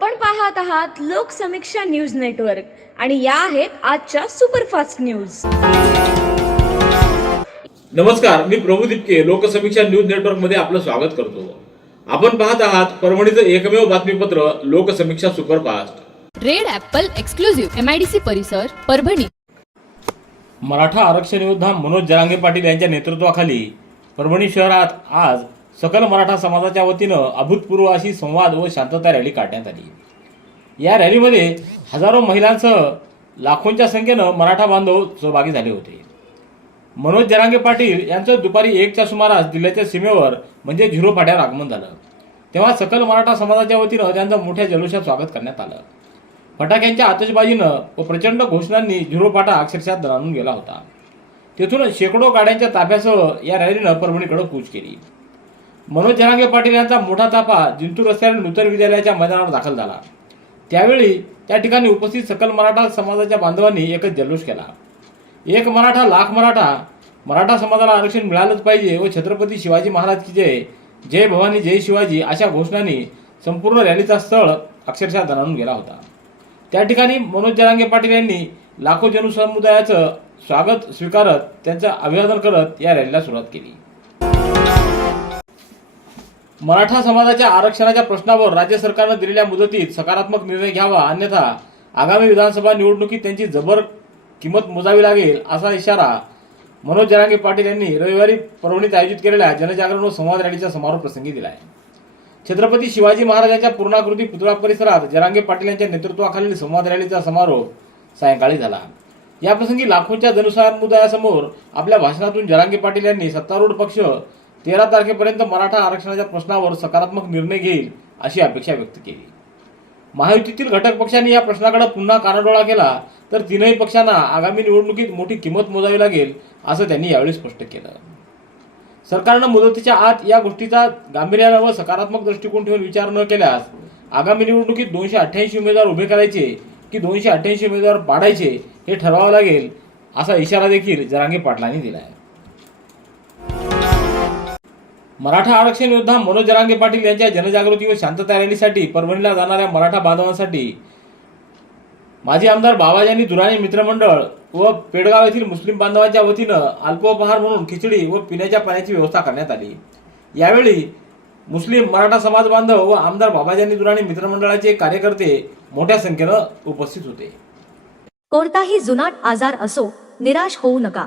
आपण पाहत आहात लोकसमीक्षा न्यूज नेटवर्क आणि या आहेत आजच्या सुपरफास्ट न्यूज. नमस्कार मी प्रभू दिपके लोकसमीक्षा न्यूज नेटवर्कमध्ये आपलं स्वागत करतो. आपण पाहत आहात परभणीचं एकमेव बातमीपत्र Loksamiksha superfast. Red apple exclusive MIDC परिसर परभणी. मराठा आरक्षण योद्धा मनोज जरांगे पाटील यांच्या नेतृत्वाखाली परभणी शहरात आज सकल मराठा समाजाच्या वतीनं अभूतपूर्व अशी संवाद व शांतता रॅली काढण्यात आली. या रॅलीमध्ये हजारो महिलांसह लाखोंच्या संख्येनं मराठा बांधव सहभागी झाले होते. मनोज जरांगे पाटील यांचं दुपारी एकच्या सुमारास जिल्ह्याच्या सीमेवर म्हणजे झिरो फाट्यावर आगमन झालं. तेव्हा सकल मराठा समाजाच्या वतीनं त्यांचं मोठ्या जल्लोषात स्वागत करण्यात आलं. फटाक्यांच्या आतषबाजीनं व प्रचंड घोषणांनी झिरो फाटा अक्षरशः दणानून गेला होता. तेथून शेकडो गाड्यांच्या ताफ्यासह या रॅलीनं परभणीकडे कूच केली. मनोज जनांगे पाटील यांचा मोठा ताफा जिंतूर रस्त्यावर नूतन विद्यालयाच्या मैदानावर दाखल झाला. त्यावेळी त्या ठिकाणी उपस्थित सकल मराठा समाजाच्या बांधवांनी एकच जल्लोष केला. एक मराठा लाख मराठा मराठा समाजाला आरक्षण मिळालंच पाहिजे व छत्रपती शिवाजी महाराज की जय जय भवानी जय शिवाजी अशा घोषणांनी संपूर्ण रॅलीचा स्थळ अक्षरशः दणानून गेला होता. त्या ठिकाणी मनोज जरांगे पाटील यांनी लाखो जनसमुदायाचं स्वागत स्वीकारत त्यांचं अभिवादन करत या रॅलीला सुरुवात केली. मराठा समाजाच्या आरक्षणाच्या प्रश्नावर राज्य सरकारनं दिलेल्या मुदतीत सकारात्मक निर्णय घ्यावा अन्यथा आगामी विधानसभा निवडणुकीत त्यांची जबर किंमत मोजावी लागेल असा इशारा मनोज जरांगे पाटील यांनी रविवारी परभणीत आयोजित केलेल्या जनजागरण व संवाद रॅलीच्या समारोप प्रसंगी दिला आहे. छत्रपती शिवाजी महाराजांच्या पूर्णाकृती पुतळा परिसरात जरांगे पाटील यांच्या नेतृत्वाखालील संवाद रॅलीचा समारोप सायंकाळी झाला. याप्रसंगी लाखोंच्या जनसमुदायासमोर आपल्या भाषणातून जरांगे पाटील यांनी सत्तारूढ पक्ष तेरा तारखेपर्यंत मराठा आरक्षणाच्या प्रश्नावर सकारात्मक निर्णय घेईल अशी अपेक्षा व्यक्त केली. महायुतीतील घटक पक्षांनी या प्रश्नाकडे पुन्हा कानाडोळा केला तर तीनही पक्षांना आगामी निवडणुकीत मोठी किंमत मोजावी लागेल असं त्यांनी यावेळी स्पष्ट केलं. सरकारनं मुदतीच्या आत या गोष्टीचा गांभीर्यानं व सकारात्मक दृष्टिकोन ठेवून विचार न केल्यास आगामी निवडणुकीत दोनशे अठ्ठ्याऐंशी उमेदवार उभे करायचे की दोनशे अठ्ठ्याऐंशी उमेदवार पाडायचे हे ठरवावं लागेल असा इशारा देखील जरांगे पाटलांनी दिला आहे मराठा आरक्षण योद्धा मनोज जरांगे पाटील यांच्या जनजागृती व शांतता रॅलीसाठी परभणीला जाणाऱ्या मराठा बांधवांसाठी. माजी आमदार बाबाजानी दुराणे मित्रमंडळ व पेडगाव येथील मुस्लिम बांधवांच्या वतीनं अल्पोपहार म्हणून खिचडी व पिण्याच्या पाण्याची व्यवस्था करण्यात आली. यावेळी मुस्लिम मराठा समाज बांधव व आमदार बाबाजानी दुराणी मित्रमंडळाचे कार्यकर्ते मोठ्या संख्येनं उपस्थित होते. कोणताही जुनाट आजार असो निराश होऊ नका.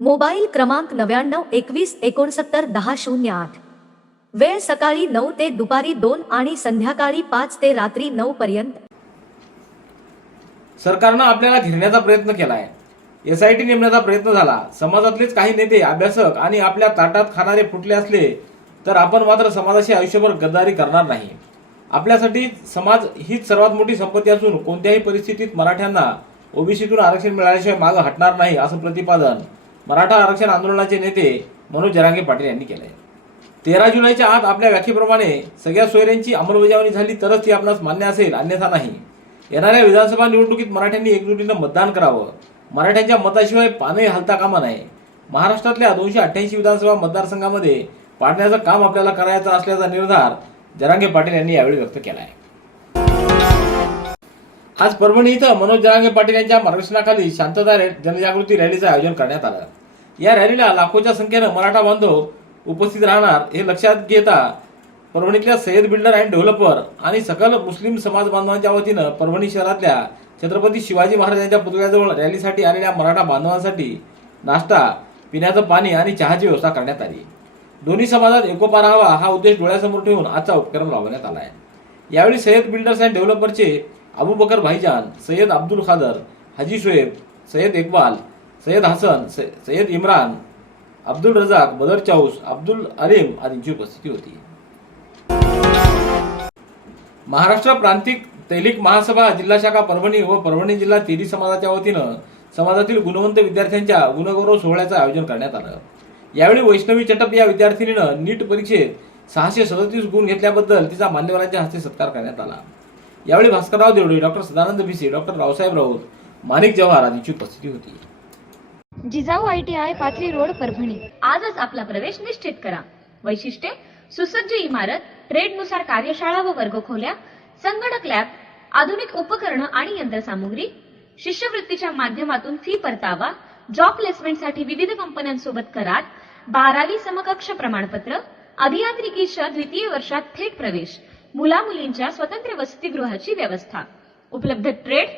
मोबाईल क्रमांक नव्याण्णव एकवीस एकोणसत्तर दहा शून्य आठ. वेळ सकाळी नऊ ते दुपारी दोन आणि संध्याकाळी पाच ते रात्री नऊ पर्यंत. सरकारनं आपल्याला घेरण्याचा प्रयत्न केला आहे एस आय टी नेमण्याचा प्रयत्न झाला. समाजातलेच काही नेते अभ्यासक आणि आपल्या ताटात खाणारे फुटले असले तर आपण मात्र समाजाशी आयुष्यभर गद्दारी करणार नाही. आपल्यासाठी समाज हीच सर्वात मोठी संपत्ती असून कोणत्याही परिस्थितीत मराठ्यांना ओबीसीतून आरक्षण मिळाल्याशिवाय मागं हटणार नाही असं प्रतिपादन मराठा आरक्षण आंदोलनाचे नेते मनोज जरांगे पाटील यांनी केलंय. तेरा जुलैच्या आत आपल्या व्याख्येप्रमाणे सगळ्या सोयऱ्यांची अंमलबजावणी झाली तरच ती आपणास मान्य असेल अन्यथा नाही. येणाऱ्या विधानसभा निवडणुकीत मराठ्यांनी एकजुटीनं मतदान करावं. मराठ्यांच्या मताशिवाय पानही हलता कामा नाही महाराष्ट्रातल्या दोनशे अठ्ठ्याऐंशी विधानसभा मतदारसंघामध्ये पाडण्याचं काम आपल्याला करायचं असल्याचा निर्धार जरांगे पाटील यांनी यावेळी व्यक्त केला आहे आज परभणी इथं मनोज जरांगे पाटील यांच्या मार्गदर्शनाखाली शांतता जनजागृती रॅलीचं आयोजन करण्यात आलं. या रॅलीला लाखोच्या संख्येनं मराठा बांधव उपस्थित राहणार हे लक्षात घेता परभणीतल्या सय्यद बिल्डर अँड डेव्हलपर आणि सकल मुस्लिम समाज बांधवांच्या वतीनं परभणी शहरातल्या छत्रपती शिवाजी महाराजांच्या पुतळ्याजवळ रॅलीसाठी आलेल्या मराठा बांधवांसाठी नाश्ता पिण्याचं पाणी आणि चहाची व्यवस्था करण्यात आली. दोन्ही समाजात एकोपा राहावा हा उद्देश डोळ्यासमोर ठेवून आजचा उपक्रम राबवण्यात आला आहे यावेळी सय्यद बिल्डर्स अँड डेव्हलपरचे अबू बकर भाईजान सय्यद अब्दुल खादर हाजी शोएब सय्यद इक्बाल सय्यद हसन सय्यद इम्रान अब्दुल रजाक बदर चाऊस अब्दुल अलीम आदींची उपस्थिती होती. महाराष्ट्र प्रांतिक तैलिक महासभा जिल्हा शाखा परभणी व परभणी जिल्हा तेरी समाजाच्या वतीनं समाजातील गुणवंत विद्यार्थ्यांच्या गुणगौरव सोहळ्याचं आयोजन करण्यात आलं. यावेळी वैष्णवी चटप या विद्यार्थिनीनं नीट परीक्षेत सहाशे सदतीस गुण घेतल्याबद्दल तिचा मान्यवरांच्या हस्ते सत्कार करण्यात आला. यावेळी भास्करराव देवडे डॉक्टर सदानंद भिसे डॉक्टर रावसाहेब राऊत माणिक जव्हार आदींची उपस्थिती होती. Jijau I T I Pathri road Parbhani. आजच आपला प्रवेश निश्चित करा. वैशिष्ट्ये सुसज्ज इमारत ट्रेडनुसार कार्यशाळा व वर्गखोल्या संगणक लॅब आधुनिक उपकरणं आणि यंत्रसामुग्री शिष्यवृत्तीच्या माध्यमातून फी परतावा जॉब प्लेसमेंटसाठी विविध कंपन्यांसोबत करार बारावी समकक्ष प्रमाणपत्र अभियांत्रिकीच्या द्वितीय वर्षात थेट प्रवेश मुला मुलींच्या स्वतंत्र वसतिगृहाची व्यवस्था. उपलब्ध trade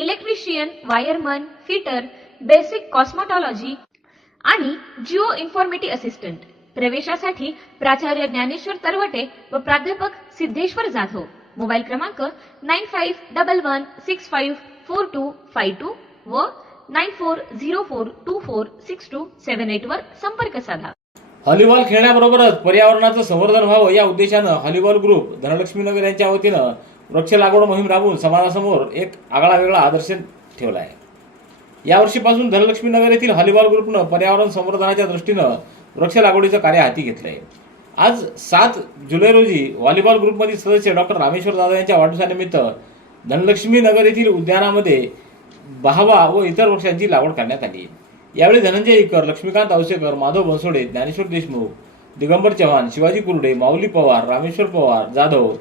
electrician wireman fitter basic cosmetology आणि जिओ इन्फॉर्मेटी असिस्टंट प्रवेशासाठी प्राचार्य ज्ञानेश्वर तरवटे व प्राध्यापक सिद्धेश्वर जाधव. मोबाईल क्रमांक nine five double one six five four two five two व nine four zero four two four six two seven eight वर संपर्क साधा. हॉलीबॉल खेळण्याबरोबरच पर्यावरणाचं संवर्धन व्हावं या उद्देशानं हॉलीबॉल ग्रुप धनलक्ष्मी नगर यांच्या वतीनं वृक्ष लागवड मोहीम राबवून समाजासमोर एक आगळा वेगळा आदर्श ठेवला आहे यावर्षीपासून धनलक्ष्मी नगर येथील हॉलीबॉल ग्रुपनं पर्यावरण संवर्धनाच्या दृष्टीनं वृक्ष लागवडीचं कार्य हाती घेतलं आहे आज सात जुलै रोजी व्हॉलीबॉल ग्रुपमधील सदस्य डॉक्टर रामेश्वर दादा यांच्या वाढदिवसानिमित्त धनलक्ष्मी नगर येथील उद्यानामध्ये बहावा व इतर वृक्षांची लागवड करण्यात आली. यावेळी धनंजय इकर लक्ष्मीकांत आवसेकर माधव बनसोडे ज्ञानेश्वर देशमुख दिगंबर चव्हाण शिवाजी कुर्डे माऊली पवार रामेश्वर पवार जाधव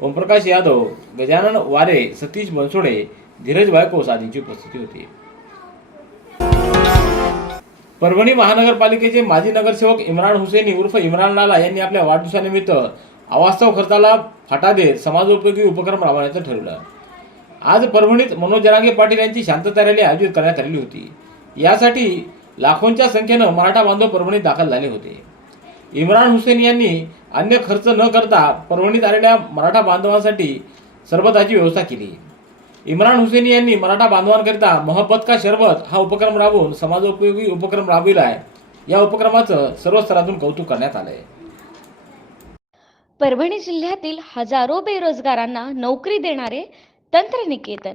ओमप्रकाश यादव गजानन वारे सतीश बनसोडे धीरज बायकोस आदींची उपस्थिती होती. परभणी महानगरपालिकेचे माजी नगरसेवक इम्रान हुसेनी उर्फ इम्रान लाला यांनी आपल्या वाढदिवसानिमित्त अवास्तव खर्चाला फाटा देत समाजोपयोगी उपक्रम राबवण्याचं ठरवलं. आज परभणीत मनोज जरांगे पाटील यांची शांतता रॅली आयोजित करण्यात आलेली होती. यासाठी लाखोंच्या संख्येनं मराठा बांधव परभणीत दाखल झाले होते. इम्रान हुसेन यांनी अन्य खर्च न करता परभणीत आलेल्या मराठा बांधवांसाठी सरबताची व्यवस्था केली. इम्रान हुसेन यांनी मराठा बांधवांकरिता मोहब्बत का शरबत हा उपक्रम राबवून समाजोपयोगी उपक्रम राबविला आहे या उपक्रमाचं सर्व स्तरातून कौतुक करण्यात आलंय. परभणी जिल्ह्यातील हजारो बेरोजगारांना नोकरी देणारे तंत्रनिकेतन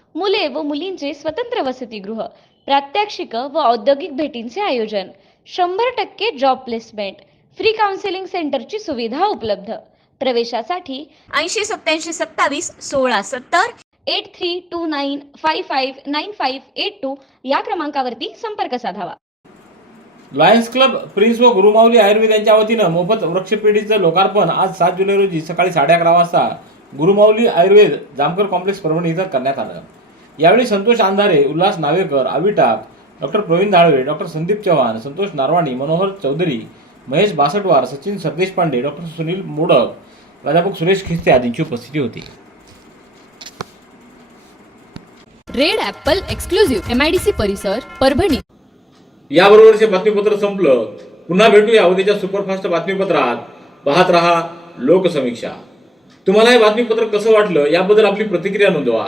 मुले व मुलींचे स्वतंत्र वसतिगृह प्रात्यक्षिक व औद्योगिक भेटींचे आयोजन शंभर टक्के जॉब प्लेसमेंट फ्री काउन्सिलिंग सेंटरची सुविधा उपलब्ध. प्रवेशासाठी ऐंशी सत्याऐंशी सत्तावीस सोळा सत्तर eight three two nine five five nine five eight two या क्रमांकावरती संपर्क साधावा. लायन्स क्लब प्रिन्स व गुरुमाऊली आयुर्वेद यांच्या वतीनं मोफत वृक्षपेढीचं लोकार्पण आज सात जुलै रोजी सकाळी साडे अकरा वाजता गुरुमाऊली आयुर्वेद जामकर कॉम्प्लेक्स परभणी इथं करण्यात आलं. यावेळी Santosh Andhare Ulhas Navekar Avitak doctor Pravin Dhalve doctor Sandeep Chavan Santosh Narwani Manohar Chaudhari Mahesh Basatwar Sachin Sardeshpande doctor Sunil Modak प्राध्यापक सुरेश खिस्ते आदींची उपस्थिती होती. Red apple exclusive M I D C परिसर परभणी. याबरोबरचे बातमीपत्र संपलं. पुन्हा भेटूया उद्याच्या सुपरफास्ट बातमीपत्रात. पाहत रहा लोकसमीक्षा. तुम्हाला हे बातमीपत्र कसं वाटलं याबद्दल आपली प्रतिक्रिया नोंदवा.